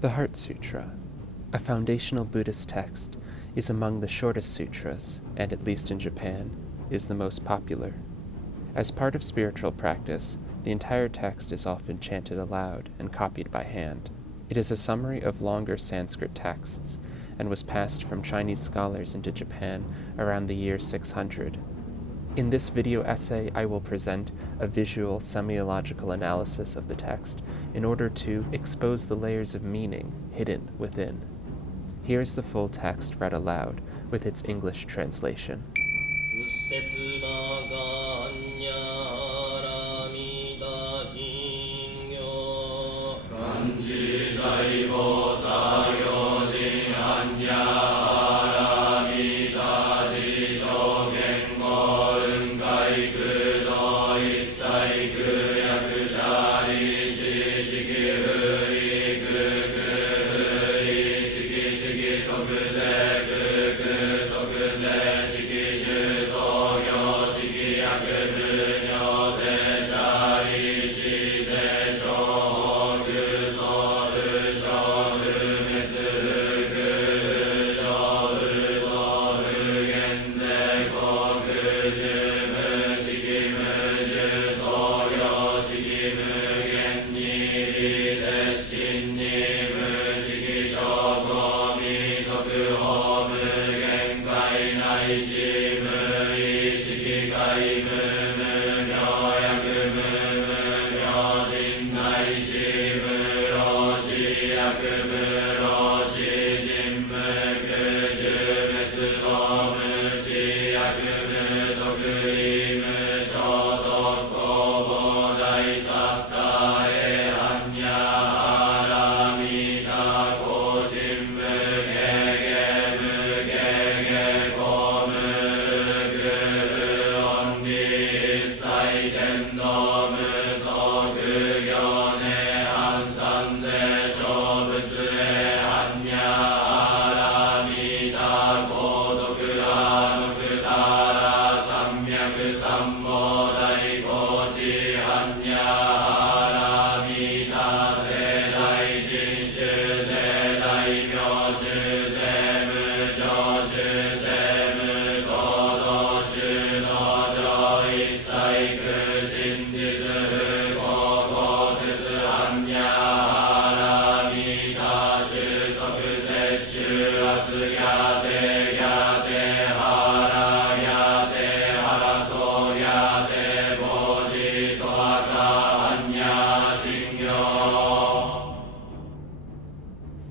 The Heart Sutra, a foundational Buddhist text, is among the shortest sutras, and at least in Japan, is the most popular. As part of spiritual practice, the entire text is often chanted aloud and copied by hand. It is a summary of longer Sanskrit texts, and was passed from Chinese scholars into Japan around the year 600. In this video essay, I will present a visual semiological analysis of the text in order to expose the layers of meaning hidden within. Here is the full text read aloud with its English translation.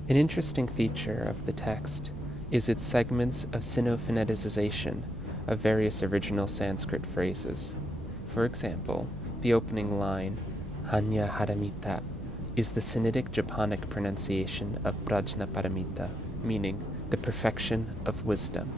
An interesting feature of the text is its segments of sino-phoneticization of various original Sanskrit phrases. For example, the opening line, Hanya Haramita, is the Sinitic Japonic pronunciation of Prajnaparamita, meaning the perfection of wisdom.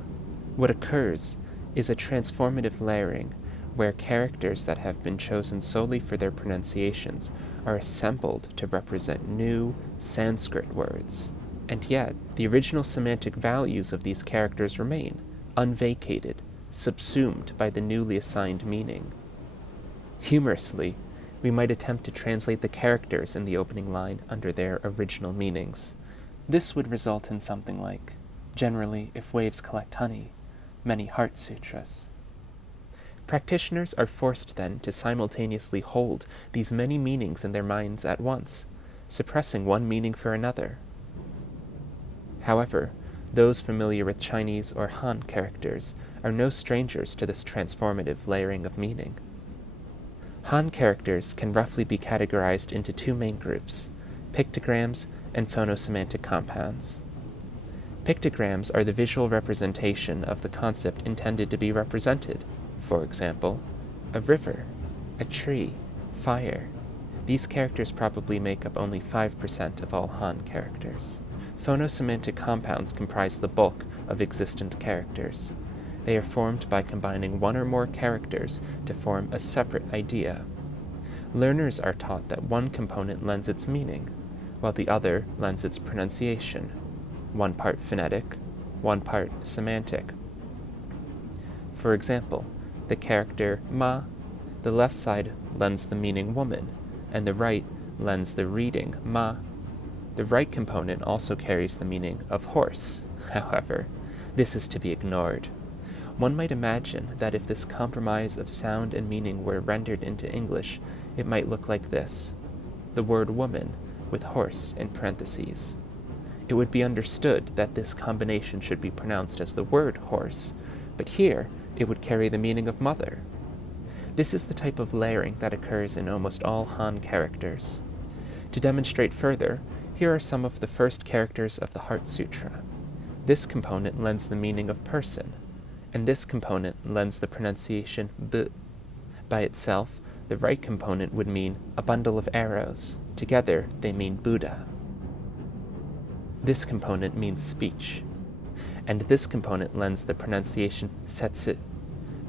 What occurs is a transformative layering where characters that have been chosen solely for their pronunciations are assembled to represent new Sanskrit words. And yet, the original semantic values of these characters remain, unvacated, subsumed by the newly assigned meaning. Humorously, we might attempt to translate the characters in the opening line under their original meanings. This would result in something like, generally, if waves collect honey, many heart sutras. Practitioners are forced then to simultaneously hold these many meanings in their minds at once, suppressing one meaning for another. However, those familiar with Chinese or Han characters are no strangers to this transformative layering of meaning. Han characters can roughly be categorized into two main groups, pictograms and phonosemantic compounds. Pictograms are the visual representation of the concept intended to be represented. For example, a river, a tree, fire. These characters probably make up only 5% of all Han characters. Phonosemantic compounds comprise the bulk of existent characters. They are formed by combining one or more characters to form a separate idea. Learners are taught that one component lends its meaning, while the other lends its pronunciation, one part phonetic, one part semantic. For example, the character ma, the left side lends the meaning woman, and the right lends the reading ma. The right component also carries the meaning of horse. However, this is to be ignored. One might imagine that if this compromise of sound and meaning were rendered into English, it might look like this: the word woman with horse in parentheses. It would be understood that this combination should be pronounced as the word horse, but here it would carry the meaning of mother. This is the type of layering that occurs in almost all Han characters. To demonstrate further, here are some of the first characters of the Heart Sutra. This component lends the meaning of person, and this component lends the pronunciation b. By itself, the right component would mean a bundle of arrows. Together, they mean Buddha. This component means speech, and this component lends the pronunciation setsu.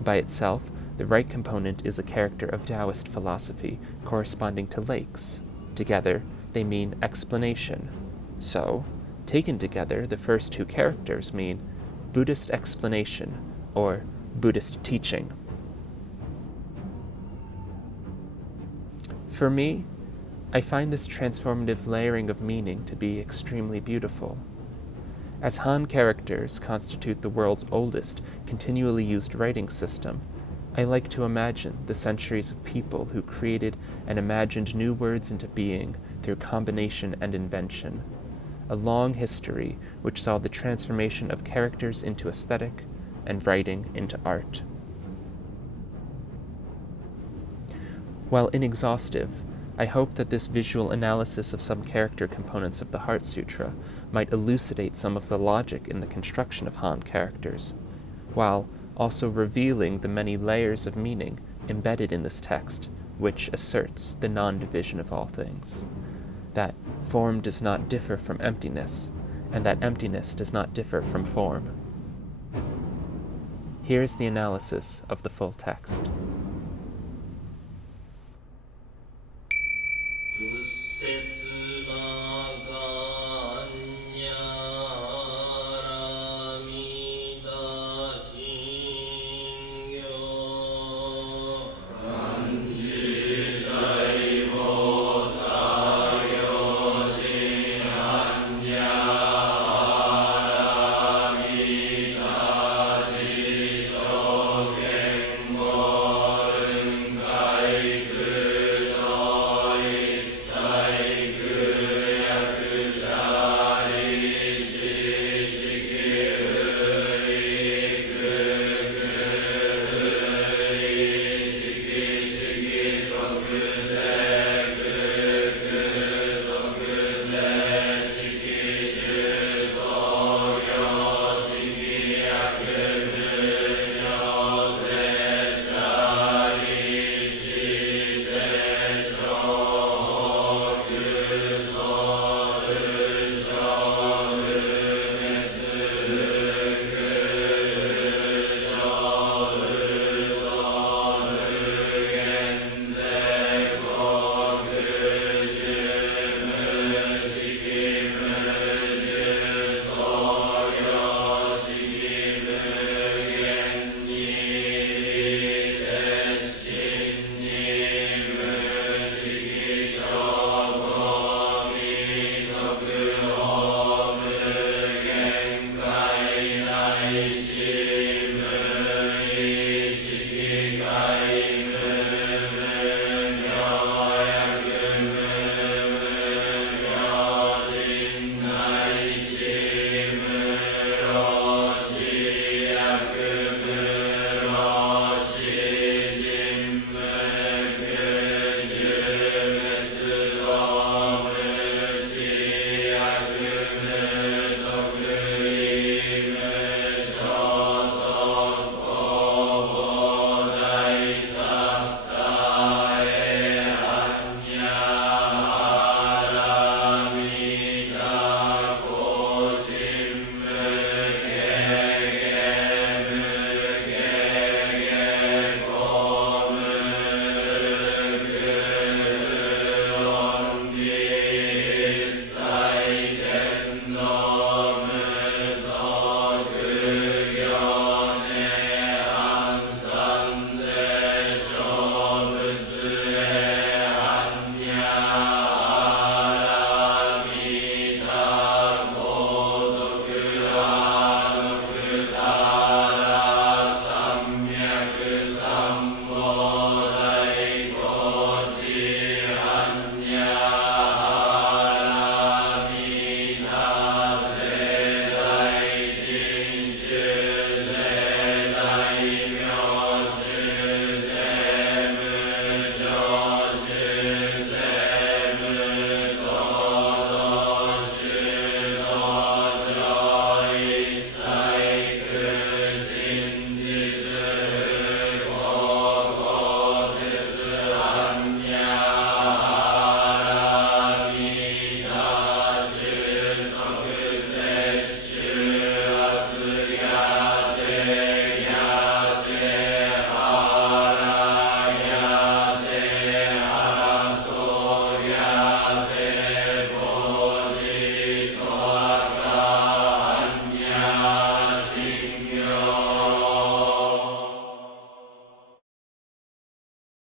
By itself, the right component is a character of Taoist philosophy corresponding to lakes. Together, they mean explanation. So, taken together, the first two characters mean Buddhist explanation or Buddhist teaching. For me, I find this transformative layering of meaning to be extremely beautiful. As Han characters constitute the world's oldest, continually used writing system, I like to imagine the centuries of people who created and imagined new words into being through combination and invention. A long history which saw the transformation of characters into aesthetic and writing into art. While inexhaustive, I hope that this visual analysis of some character components of the Heart Sutra might elucidate some of the logic in the construction of Han characters, while also revealing the many layers of meaning embedded in this text, which asserts the non-division of all things, that form does not differ from emptiness, and that emptiness does not differ from form. Here is the analysis of the full text. Who said